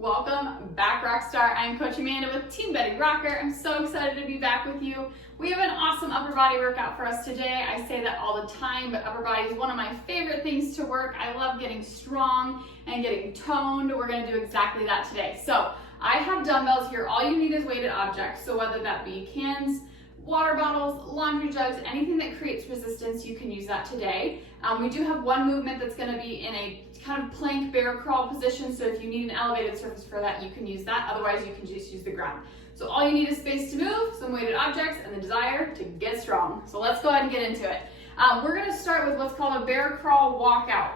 Welcome back, Rockstar. I'm Coach Amanda with Team Betty Rocker. I'm so excited to be back with you. We have an awesome upper body workout for us today. I say that all the time, but upper body is one of my favorite things to work. I love getting strong and getting toned. We're going to do exactly that today. So I have dumbbells here. All you need is weighted objects. So whether that be cans, water bottles, laundry jugs, anything that creates resistance, you can use that today. We do have one movement that's going to be in a kind of plank bear crawl position, so if you need an elevated surface for that, you can use that. Otherwise, you can just use the ground. So all you need is space to move, some weighted objects, and the desire to get strong. So let's go ahead and get into it. We're going to start with what's called a bear crawl walkout.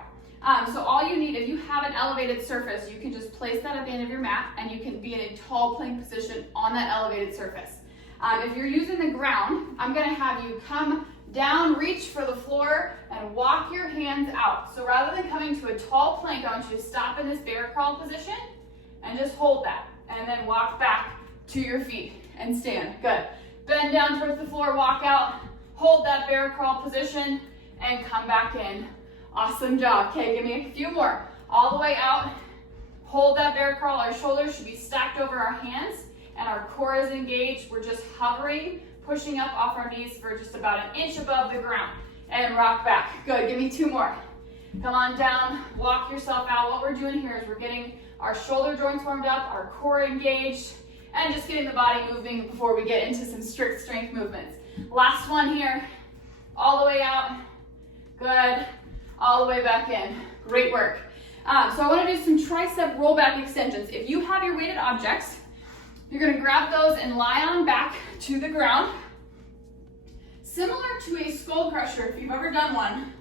So all you need, if you have an elevated surface, you can just place that at the end of your mat, and you can be in a tall plank position on that elevated surface. If you're using the ground, I'm going to have you come down, reach for the floor, and walk your hands out. So rather than coming to a tall plank, I want you to stop in this bear crawl position and just hold that. And then walk back to your feet and stand. Good. Bend down towards the floor, walk out, hold that bear crawl position, and come back in. Awesome job. Okay, give me a few more. All the way out, hold that bear crawl. Our shoulders should be stacked over our hands, and our core is engaged. We're just hovering, pushing up off our knees for just about an inch above the ground, and rock back. Good, give me two more. Come on down, walk yourself out. What we're doing here is we're getting our shoulder joints warmed up, our core engaged, and just getting the body moving before we get into some strict strength movements. Last one here, all the way out, good, all the way back in. Great work. So I wanna do some tricep rollback extensions. If you have your weighted objects, you're going to grab those and lie on back to the ground. Similar to a skull crusher, if you've ever done one,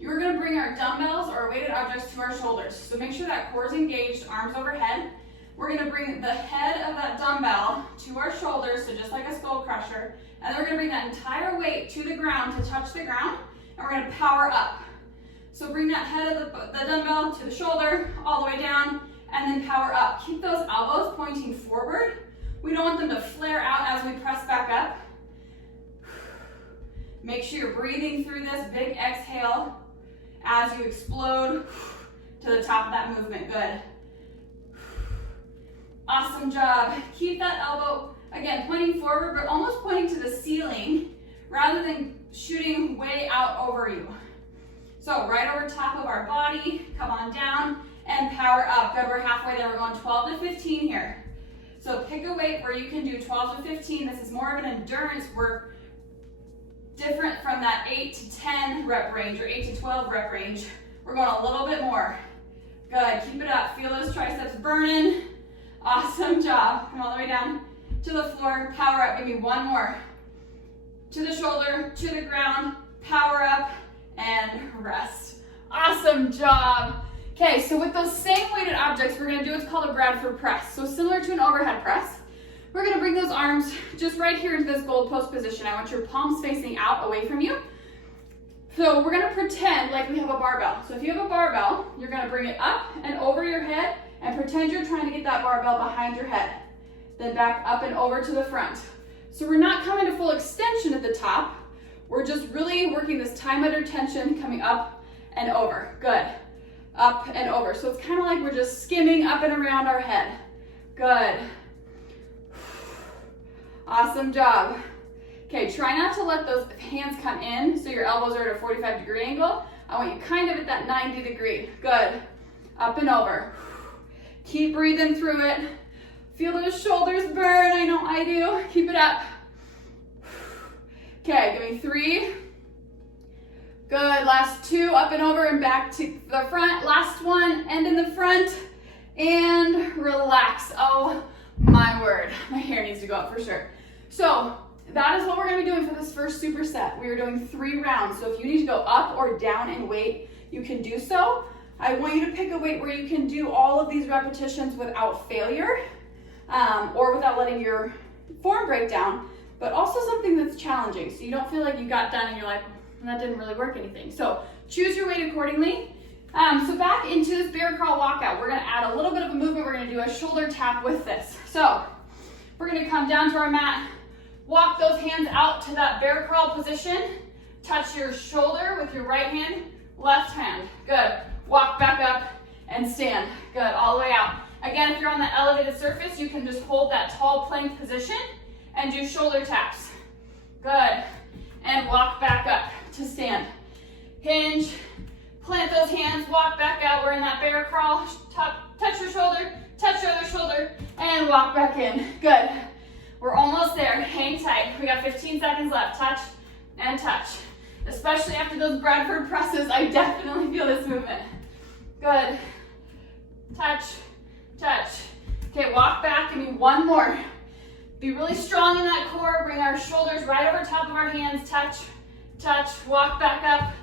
you're going to bring our dumbbells or our weighted objects to our shoulders. So make sure that core is engaged, arms overhead. We're going to bring the head of that dumbbell to our shoulders, so just like a skull crusher. And then we're going to bring that entire weight to the ground to touch the ground, and we're going to power up. So bring that head of the dumbbell to the shoulder, all the way down, and then power up. Keep those elbows pointing forward. We don't want them to flare out as we press back up. Make sure you're breathing through this big exhale as you explode to the top of that movement. Good. Awesome job. Keep that elbow, again, pointing forward, but almost pointing to the ceiling rather than shooting way out over you. So right over top of our body, come on down and power up. Good, we're halfway there. We're going 12 to 15 here. So pick a weight where you can do 12 to 15. This is more of an endurance work, different from that 8 to 10 rep range or 8 to 12 rep range. We're going a little bit more. Good, keep it up. Feel those triceps burning. Awesome job. Come all the way down to the floor, power up. Give me one more. To the shoulder, to the ground, power up, and rest. Awesome job. Okay, so with those same weighted objects, we're gonna do what's called a Bradford press. So similar to an overhead press, we're gonna bring those arms just right here into this goalpost position. I want your palms facing out away from you. So we're gonna pretend like we have a barbell. So if you have a barbell, you're gonna bring it up and over your head and pretend you're trying to get that barbell behind your head. Then back up and over to the front. So we're not coming to full extension at the top. We're just really working this time under tension, coming up and over. Good. Up and over. So it's kind of like we're just skimming up and around our head. Good. Awesome job. Okay, try not to let those hands come in so your elbows are at a 45-degree angle. I want you kind of at that 90-degree. Good. Up and over. Keep breathing through it. Feel those shoulders burn. I know I do. Keep it up. Okay, give me 3. Good, last 2, up and over and back to the front. Last one, end in the front, and relax. Oh my word, my hair needs to go up for sure. So that is what we're gonna be doing for this first superset. We are doing 3 rounds, so if you need to go up or down in weight, you can do so. I want you to pick a weight where you can do all of these repetitions without failure, or without letting your form break down, but also something that's challenging, so you don't feel like you got done and you're like, that didn't really work anything. So choose your weight accordingly. So back into this bear crawl walkout, we're gonna add a little bit of a movement. We're gonna do a shoulder tap with this. So we're gonna come down to our mat, walk those hands out to that bear crawl position, touch your shoulder with your right hand, left hand. Good. Walk back up and stand. Good, all the way out. Again, if you're on the elevated surface, you can just hold that tall plank position and do shoulder taps. Good. And walk back up to stand. Hinge, plant those hands, walk back out. We're in that bear crawl. Touch your shoulder, touch your other shoulder, and walk back in. Good. We're almost there. Hang tight. We got 15 seconds left. Touch and touch. Especially after those Bradford presses, I definitely feel this movement. Good. Touch, touch. Okay, walk back. Give me one more. Be really strong in that core. Bring our shoulders right over top of our hands. Touch, touch. Walk back up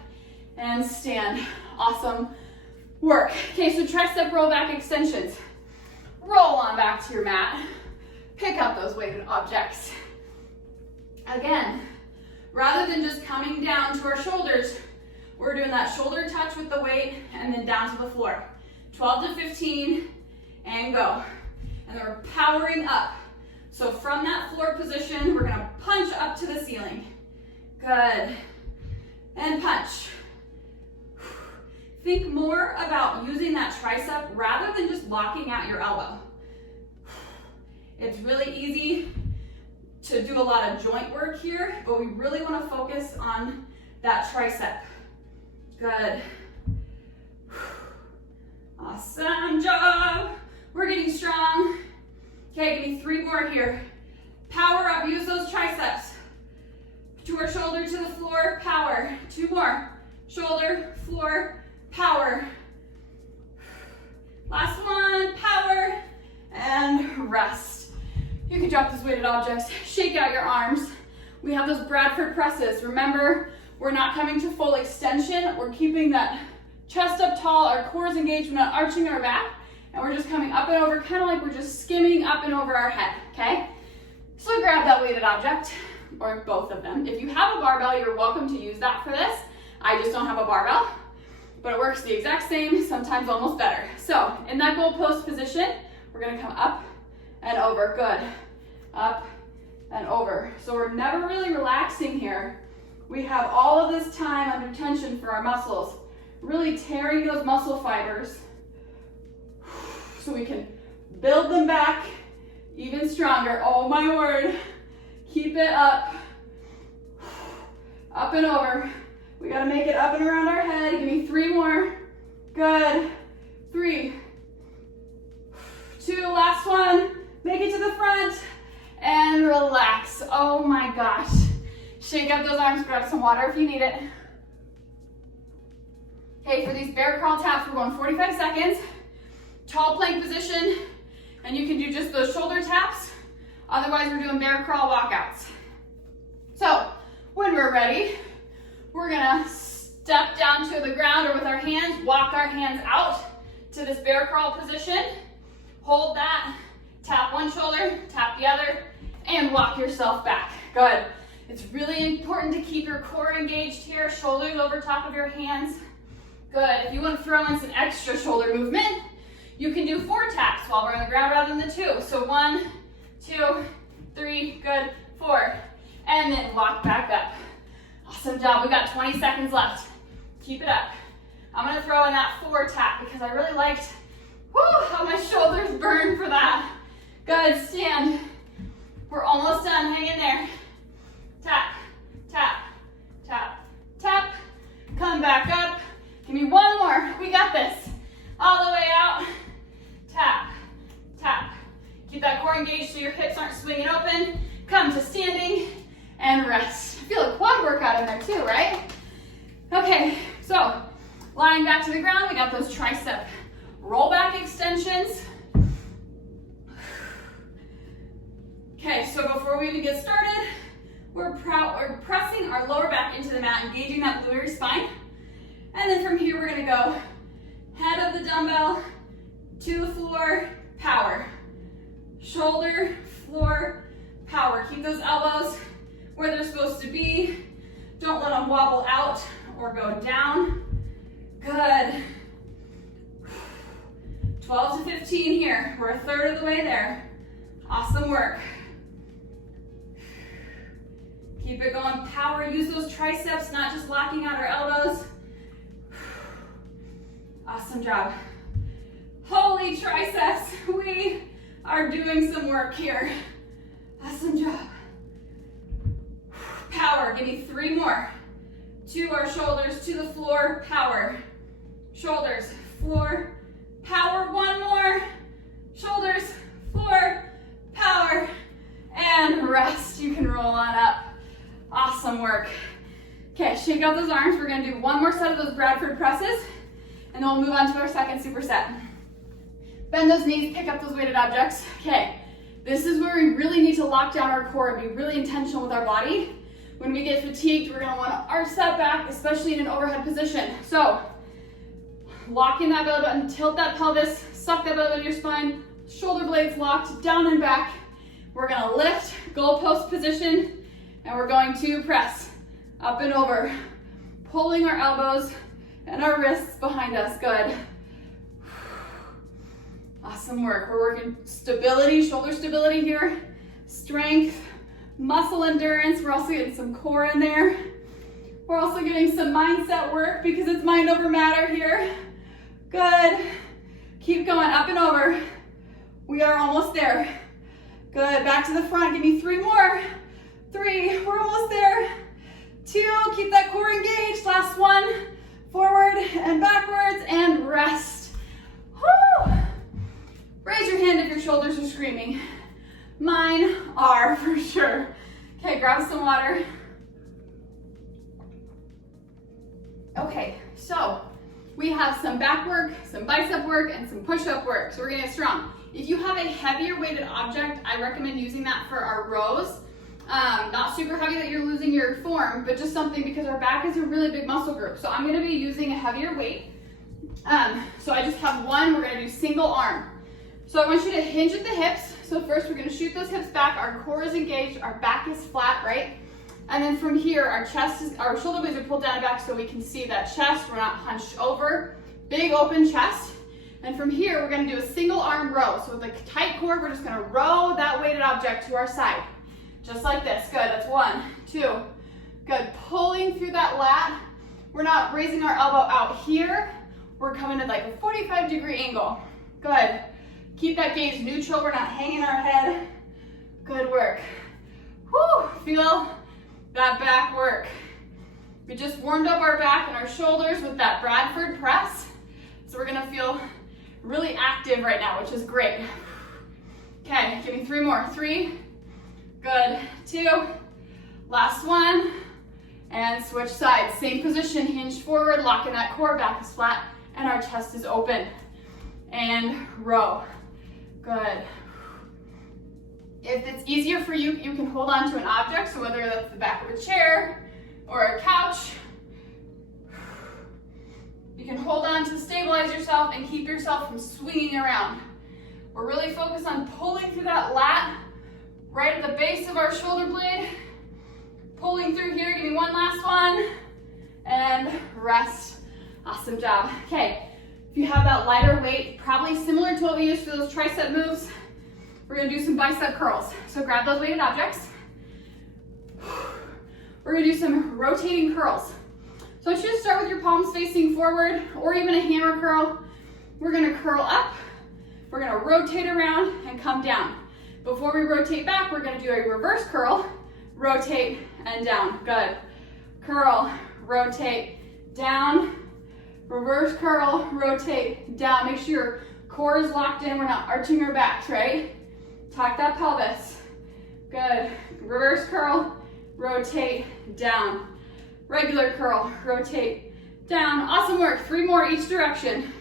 and stand. Awesome work. Okay, so tricep roll back extensions. Roll on back to your mat. Pick up those weighted objects. Again, rather than just coming down to our shoulders, we're doing that shoulder touch with the weight and then down to the floor. 12 to 15 and go. And then we're powering up. So from that floor position, we're gonna punch up to the ceiling. Good. And punch. Think more about using that tricep rather than just locking out your elbow. It's really easy to do a lot of joint work here, but we really want to focus on that tricep. Good. Awesome job. We're getting strong. Okay, give me 3 more here. Power up, use those triceps. To our shoulder to the floor, power. 2 more. Shoulder, floor, power. Last one, power, and rest. You can drop those weighted objects, shake out your arms. We have those Bradford presses. Remember, we're not coming to full extension. We're keeping that chest up tall, our core is engaged, we're not arching our back, and we're just coming up and over, kind of like we're just skimming up and over our head, okay? So grab that weighted object, or both of them. If you have a barbell, you're welcome to use that for this. I just don't have a barbell, but it works the exact same, sometimes almost better. So in that goalpost position, we're gonna come up and over. Good. Up and over. So we're never really relaxing here. We have all of this time under tension for our muscles, really tearing those muscle fibers so we can build them back even stronger. Oh my word. Keep it up. Up and over. We gotta make it up and around our head. Give me 3 more. Good. 3, 2, last one. Make it to the front and relax. Oh my gosh. Shake up those arms, grab some water if you need it. Okay, for these bear crawl taps, we're going 45 seconds. Tall plank position, and you can do just those shoulder taps. Otherwise, we're doing bear crawl walkouts. So, when we're ready, we're gonna step down to the ground or with our hands, walk our hands out to this bear crawl position. Hold that. Tap one shoulder, tap the other, and walk yourself back. Good. It's really important to keep your core engaged here, shoulders over top of your hands. Good. If you want to throw in some extra shoulder movement, you can do 4 taps while we're on the ground rather than the 2. So 1, 2, 3, good, 4. And then walk back up. Awesome job. We got 20 seconds left. Keep it up. I'm going to throw in that 4 tap because I really liked how my shoulders burn for that. Good, stand. We're almost done, hang in there. Tap, tap, tap, tap. Come back up. Give me 1 more, we got this. All the way out, tap, tap. Keep that core engaged so your hips aren't swinging open. Come to standing and rest. I feel a quad workout in there too, right? Okay, so lying back to the ground, we got those tricep roll back extensions. Okay, so before we even get started, we're pressing our lower back into the mat, engaging that glute spine. And then from here, we're gonna go head of the dumbbell to the floor, power. Shoulder, floor, power. Keep those elbows where they're supposed to be. Don't let them wobble out or go down. Good. 12 to 15 here. We're a third of the way there. Awesome work. Keep it going. Power. Use those triceps, not just locking out our elbows. Awesome job. Holy triceps, we are doing some work here. Awesome job. Power, give me 3 more. To our shoulders, to the floor, power. Shoulders, floor, power. 1 more. Shoulders, floor, power. And rest, you can roll on up. Awesome work. Okay, shake out those arms. We're gonna do 1 more set of those Bradford presses, and then we'll move on to our second superset. Bend those knees, pick up those weighted objects. Okay, this is where we really need to lock down our core and be really intentional with our body. When we get fatigued, we're gonna wanna arch that back, especially in an overhead position. So, lock in that belly button, tilt that pelvis, suck that belly button in your spine, shoulder blades locked, down and back. We're gonna lift, goalpost position, and we're going to press up and over, pulling our elbows and our wrists behind us. Good. Awesome work. We're working stability, shoulder stability here, strength, muscle endurance. We're also getting some core in there. We're also getting some mindset work because it's mind over matter here. Good. Keep going, up and over. We are almost there. Good, back to the front. Give me 3 more. 3, we're almost there. 2, keep that core engaged. Last 1, forward and backwards, and rest. Woo! Raise your hand if your shoulders are screaming. Mine are for sure. Okay, grab some water. Okay, so we have some back work, some bicep work, and some push-up work. So we're gonna get strong. If you have a heavier weighted object, I recommend using that for our rows. Not super heavy that you're losing your form, but just something because our back is a really big muscle group. So I'm gonna be using a heavier weight. So I just have 1, we're gonna do single arm. So I want you to hinge at the hips. So first we're gonna shoot those hips back, our core is engaged, our back is flat, right? And then from here, our shoulder blades are pulled down and back so we can see that chest, we're not hunched over. Big open chest. And from here, we're gonna do a single arm row. So with a tight core, we're just gonna row that weighted object to our side. Just like this, good, that's 1, 2. Good, pulling through that lat. We're not raising our elbow out here. We're coming at like a 45-degree angle. Good. Keep that gaze neutral, we're not hanging our head. Good work. Whew, feel that back work. We just warmed up our back and our shoulders with that Bradford press. So we're gonna feel really active right now, which is great. Okay, give me 3 more. 3, good, 2, last 1, and switch sides. Same position, hinged forward, locking that core, back is flat, and our chest is open. And row. Good. If it's easier for you, you can hold on to an object, so whether that's the back of a chair or a couch, you can hold on to stabilize yourself and keep yourself from swinging around. We're really focused on pulling through that lat, right at the base of our shoulder blade. Pulling through here, give me 1 last one, and rest. Awesome job. Okay. If you have that lighter weight, probably similar to what we use for those tricep moves, we're gonna do some bicep curls. So grab those weighted objects. We're gonna do some rotating curls. So I want you to start with your palms facing forward or even a hammer curl. We're gonna curl up, we're gonna rotate around and come down. Before we rotate back, we're gonna do a reverse curl, rotate and down. Good. Curl, rotate, down. Reverse curl, rotate, down. Make sure your core is locked in. We're not arching our backs, right? Tuck that pelvis. Good. Reverse curl, rotate, down. Regular curl, rotate, down. Awesome work. 3 more each direction.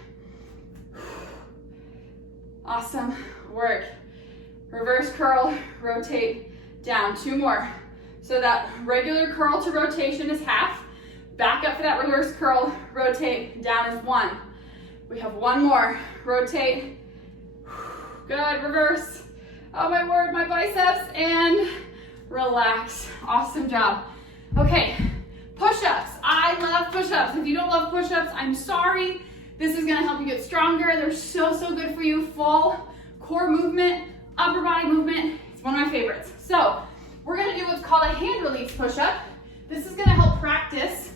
Awesome work. Reverse curl, rotate, down. 2 more. So that regular curl to rotation is half. Back up for that reverse curl, rotate, down is 1. We have 1 more, rotate, good, reverse. Oh my word, my biceps, and relax. Awesome job. Okay, push-ups. I love push-ups. If you don't love push-ups, I'm sorry. This is gonna help you get stronger. They're so, so good for you. Full core movement, upper body movement. It's one of my favorites. So we're gonna do what's called a hand release push-up. This is gonna help practice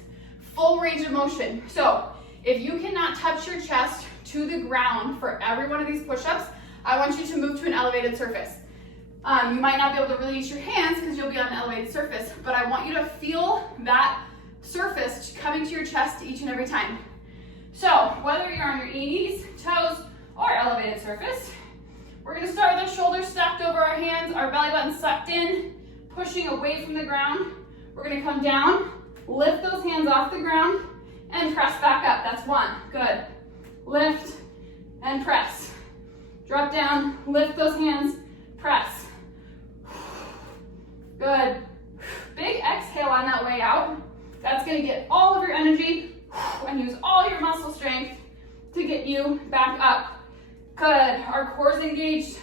full range of motion. So if you cannot touch your chest to the ground for every one of these push-ups, I want you to move to an elevated surface. You might not be able to release your hands because you'll be on an elevated surface, but I want you to feel that surface coming to your chest each and every time. So whether you're on your knees, toes, or elevated surface, we're gonna start with our shoulders stacked over our hands, our belly button sucked in, pushing away from the ground. We're gonna come down, lift those hands off the ground, and press back up. That's one, good. Lift and press. Drop down, lift those hands, press. Good. Big exhale on that way out. That's gonna get all of your energy and use all your muscle strength to get you back up. Good. Our core is engaged.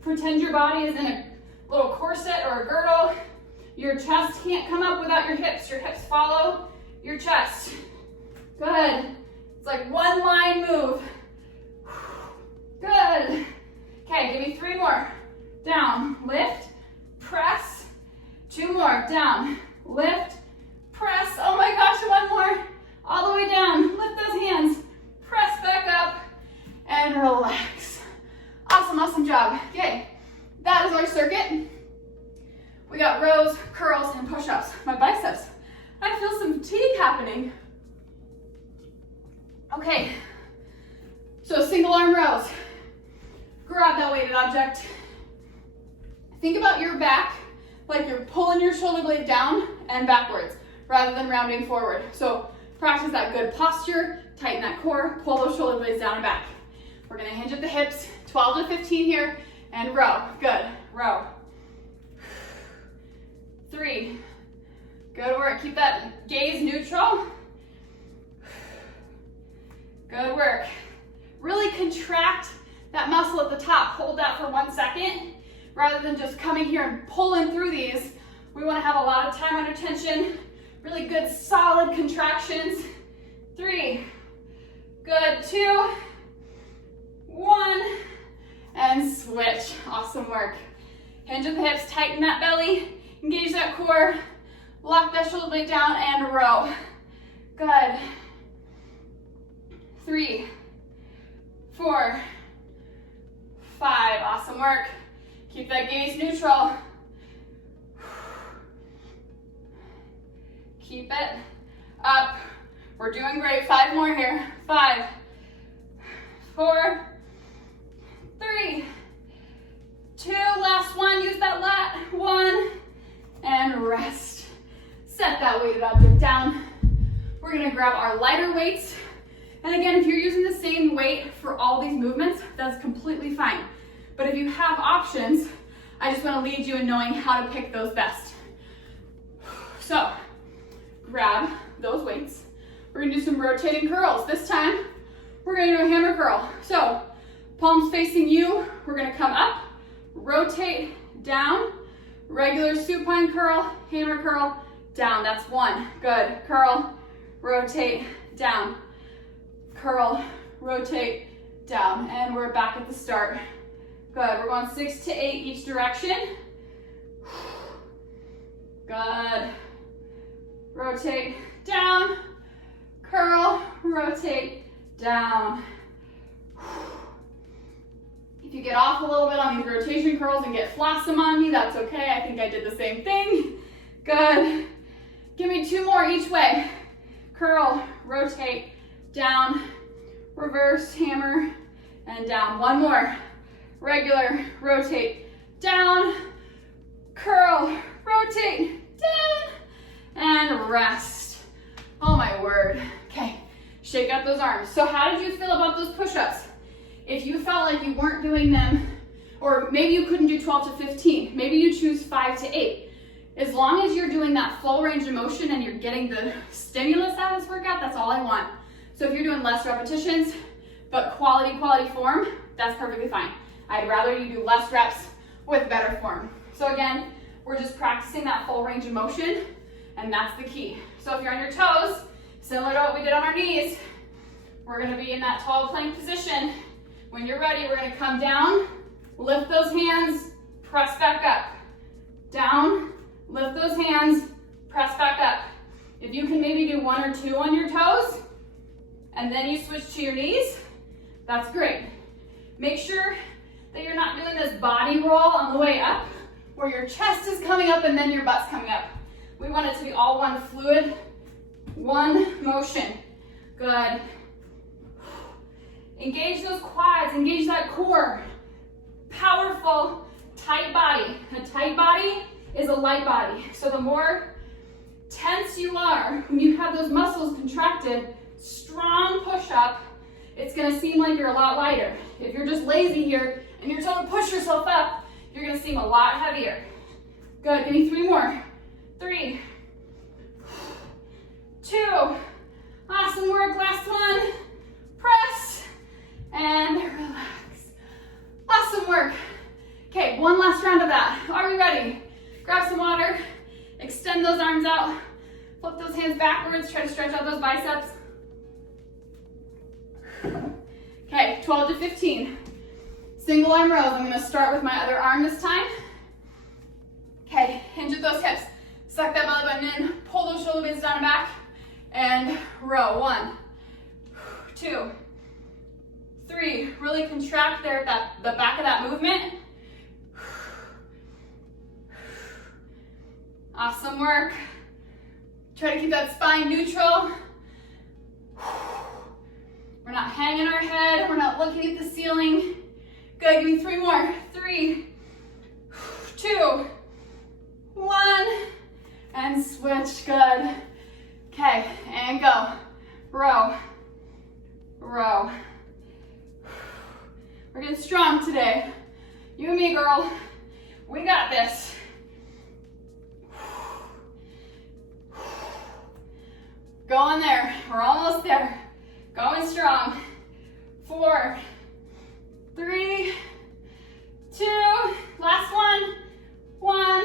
Pretend your body is in a little corset or a girdle. Your chest can't come up without your hips. Your hips follow your chest. Good. It's like one line move. Good. Okay, give me 3 more. Down, lift, press. 2 more. Down, lift, press. Oh my gosh, 1 more. All the way down. Lift those hands. Press back up and relax. Awesome, awesome job. Okay, that is our circuit. We got rows, curls, and push-ups. My biceps. I feel some fatigue happening. Okay, so single arm rows. Grab that weighted object. Think about your back like you're pulling your shoulder blade down and backwards rather than rounding forward. So practice that good posture, tighten that core, pull those shoulder blades down and back. We're gonna hinge at the hips, 12 to 15 here, and row. Good, row. 3, good work. Keep that gaze neutral. Good work. Really contract that muscle at the top. Hold that for 1 second. Rather than just coming here and pulling through these, we want to have a lot of time under tension. Really good, solid contractions. 3, good, 2, 1, and switch. Awesome work. Hinge at the hips, tighten that belly, engage that core, lock that shoulder blade down, and row. Good. 3, 4, 5, awesome work. Keep that gaze neutral. Keep it up. We're doing great. 5 more here. 5, 4, 3, 2, last one. Use that lat. 1, and rest. Set that weighted object down. We're gonna grab our lighter weights. And again, if you're using the same weight for all these movements, that's completely fine. But if you have options, I just want to lead you in knowing how to pick those best. So, grab those weights. We're gonna do some rotating curls. This time, we're gonna do a hammer curl. So, palms facing you, we're gonna come up, rotate, down, regular supine curl, hammer curl, down. That's 1, good. Curl, rotate, down. Curl, rotate, down, and we're back at the start. Good, we're going 6 to 8 each direction. Good. Rotate, down, curl, rotate, down. If you get off a little bit on these rotation curls and get flossom on me, that's okay. I think I did the same thing. Good. Give me 2 more each way. Curl, rotate, down, reverse, hammer, and down. 1 more. Regular, rotate, down, curl, rotate, down, and rest. Oh my word. Okay, shake out those arms. So how did you feel about those push-ups? If you felt like you weren't doing them, or maybe you couldn't do 12 to 15, maybe you choose 5 to 8. As long as you're doing that full range of motion and you're getting the stimulus out of this workout, that's all I want. So if you're doing less repetitions, but quality form, that's perfectly fine. I'd rather you do less reps with better form. So again, we're just practicing that full range of motion, and that's the key. So if you're on your toes, similar to what we did on our knees, we're gonna be in that tall plank position. When you're ready, we're gonna come down, lift those hands, press back up. Down, lift those hands, press back up. If you can maybe do 1 or 2 on your toes, and then you switch to your knees, That's great. Make sure that you're not doing this body roll on the way up, where your chest is coming up and then your butt's coming up. We want it to be all one fluid, one motion. Good. Engage those quads, engage that core. Powerful, tight body. A tight body is a light body. So the more tense you are, when you have those muscles contracted, strong push-up, it's gonna seem like you're a lot lighter. If you're just lazy here and you're trying to push yourself up, you're gonna seem a lot heavier. Good, give me 3 more. 3, 2, awesome work, last one. Press and relax. Awesome work. Okay, one last round of that. Are we ready? Grab some water, extend those arms out, flip those hands backwards, try to stretch out those biceps. Okay, 12 to 15. Single arm rows. I'm gonna start with my other arm this time. Okay, hinge at those hips. Suck that belly button in, pull those shoulder blades down and back, and row. 1, 2, 3. Really contract there at the back of that movement. Awesome work. Try to keep that spine neutral. We're not hanging our head. We're not looking at the ceiling. Good, give me 3 more. 3, 2, 1, and switch. Good. Okay, and go. Row, row. We're getting strong today. You and me, girl. We got this. Going there. We're almost there. Going strong. 4, 3, 2, last one. 1,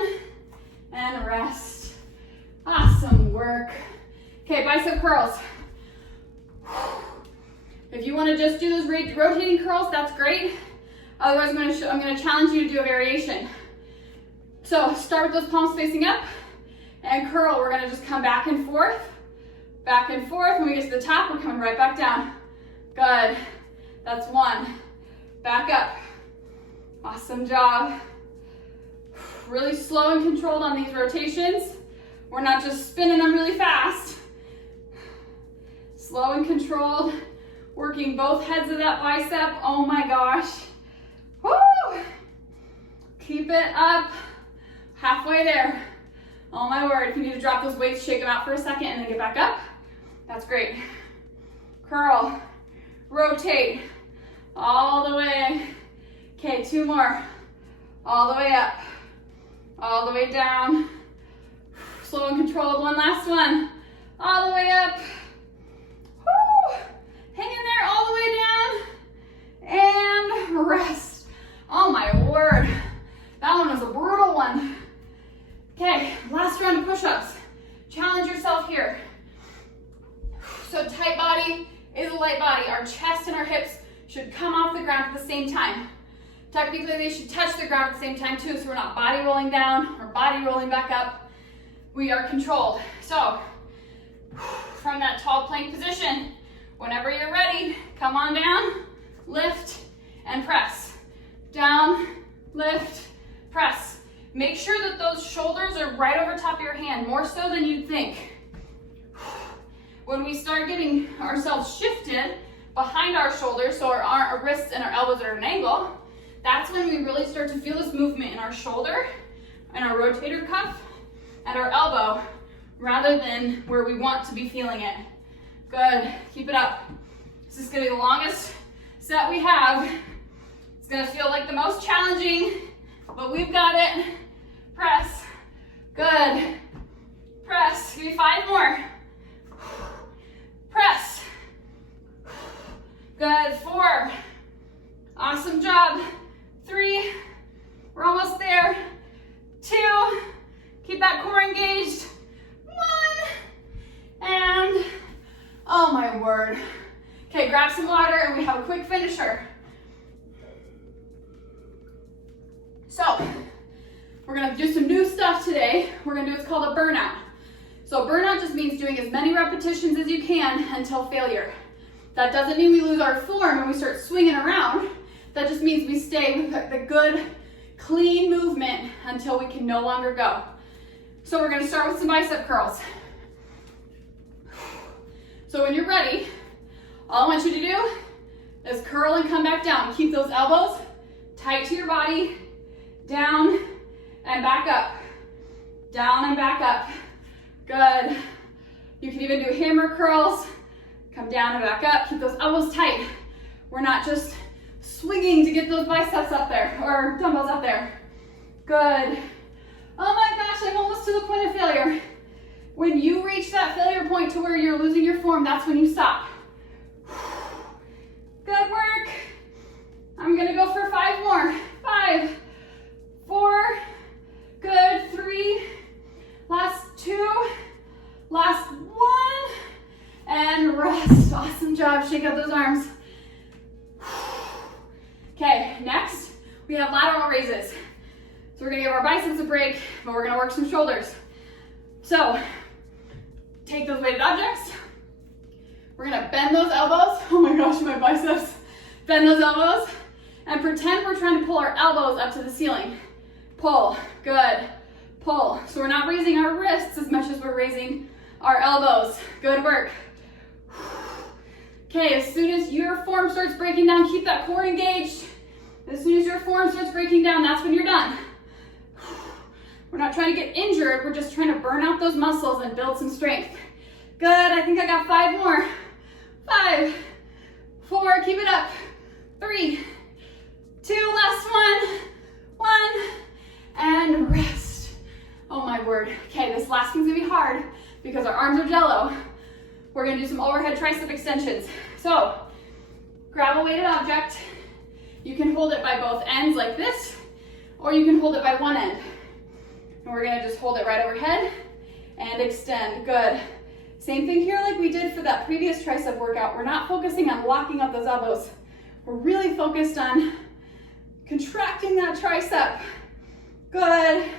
and rest. Awesome work. Okay, bicep curls. If you want to just do those rotating curls, that's great. Otherwise, I'm going to challenge you to do a variation. So start with those palms facing up and curl. We're going to just come back and forth. Back and forth. When we get to the top, we're coming right back down. Good. That's 1. Back up. Awesome job. Really slow and controlled on these rotations. We're not just spinning them really fast. Slow and controlled. Working both heads of that bicep. Oh my gosh. Woo! Keep it up. Halfway there. Oh my word. If you need to drop those weights, shake them out for a second and then get back up. That's great. Curl. Rotate. All the way. Okay, 2 more. All the way up. All the way down. Slow and controlled. One last one. All the way up. Woo! Hang in there all the way down. And rest. Oh my word. That one was a brutal one. Okay, last round of push-ups. Challenge yourself here. So tight body is a light body. Our chest and our hips should come off the ground at the same time. Technically, they should touch the ground at the same time too, so we're not body rolling down or body rolling back up. We are controlled. So, from that tall plank position, whenever you're ready, come on down, lift, and press. Down, lift, press. Make sure that those shoulders are right over top of your hand, more so than you'd think. When we start getting ourselves shifted behind our shoulders, so our wrists and our elbows are at an angle, that's when we really start to feel this movement in our shoulder and our rotator cuff and our elbow, rather than where we want to be feeling it. Good, keep it up. This is gonna be the longest set we have. It's gonna feel like the most challenging, but we've got it. Press, good. Press, give me 5 more. Press, good, 4. Awesome job. 3, we're almost there. 2, keep that core engaged. 1, and oh my word. Okay, grab some water and we have a quick finisher. So, we're gonna do some new stuff today. We're gonna do what's called a burnout. So burnout just means doing as many repetitions as you can until failure. That doesn't mean we lose our form and we start swinging around. That just means we stay with the good, clean movement until we can no longer go. So we're gonna start with some bicep curls. So when you're ready, all I want you to do is curl and come back down. Keep those elbows tight to your body, down and back up, down and back up. Good. You can even do hammer curls. Come down and back up. Keep those elbows tight. We're not just swinging to get those biceps up there or dumbbells up there. Good. Oh my gosh, I'm almost to the point of failure. When you reach that failure point to where you're losing your form, that's when you stop. Good work. I'm gonna go for 5 more. 5, 4, good, 3, last 2, last 1, and rest. Awesome job, shake out those arms. Okay, next we have lateral raises. So we're gonna give our biceps a break, but we're gonna work some shoulders. So take those weighted objects. We're gonna bend those elbows. Oh my gosh, my biceps. Bend those elbows and pretend we're trying to pull our elbows up to the ceiling. Pull, good, pull. So we're not raising our wrists as much as we're raising our elbows. Good work. Okay, as soon as your form starts breaking down, keep that core engaged. As soon as your form starts breaking down, that's when you're done. We're not trying to get injured, we're just trying to burn out those muscles and build some strength. Good, I think I got 5 more. 5, 4, keep it up. 3, 2, last 1, and rest. Oh my word. Okay, this last one's gonna be hard because our arms are jello. We're gonna do some overhead tricep extensions. So, grab a weighted object. You can hold it by both ends like this, or you can hold it by one end. And we're gonna just hold it right overhead and extend, good. Same thing here like we did for that previous tricep workout. We're not focusing on locking up those elbows. We're really focused on contracting that tricep. Good.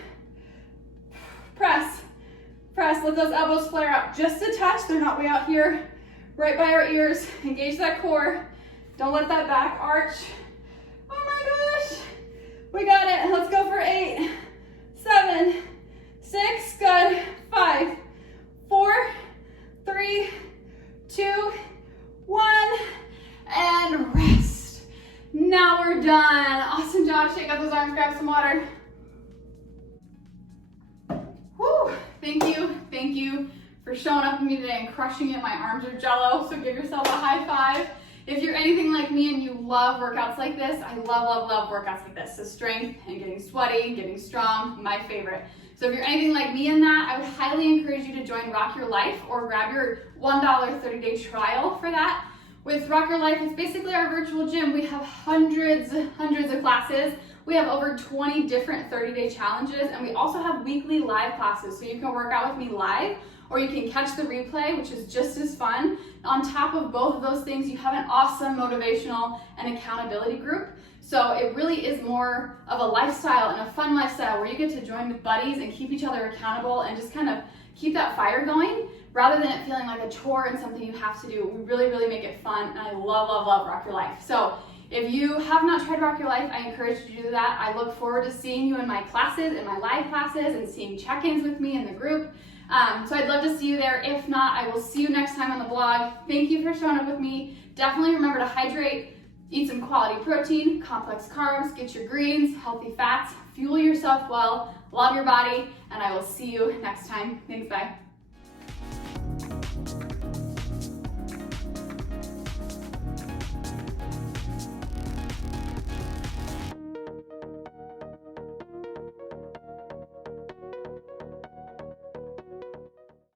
Press, press, let those elbows flare up just a touch. They're not way out here, right by our ears. Engage that core. Don't let that back arch. Oh my gosh. We got it. Let's go for 8, 7, 6, good. 5, 4, 3, 2, 1, and rest. Now we're done. Awesome job. Shake out those arms, grab some water. Woo. Thank you for showing up with me today and crushing it. My arms are jello, so give yourself a high five. If you're anything like me and you love workouts like this, I love workouts like this. So strength and getting sweaty, getting strong, my favorite. So if you're anything like me in that, I would highly encourage you to join Rock Your Life or grab your $1 30-day trial for that. With Rock Your Life, it's basically our virtual gym. We have hundreds of classes. We have over 20 different 30-day challenges, and we also have weekly live classes. So you can work out with me live, or you can catch the replay, which is just as fun. On top of both of those things, you have an awesome motivational and accountability group. So it really is more of a lifestyle and a fun lifestyle where you get to join with buddies and keep each other accountable and just kind of keep that fire going rather than it feeling like a chore and something you have to do. We really make it fun, and I love Rock Your Life. So if you have not tried Rock Your Life, I encourage you to do that. I look forward to seeing you in my classes, in my live classes, and seeing check-ins with me in the group. So I'd love to see you there. If not, I will see you next time on the blog. Thank you for showing up with me. Definitely remember to hydrate, eat some quality protein, complex carbs, get your greens, healthy fats, fuel yourself well, love your body, and I will see you next time. Thanks, bye.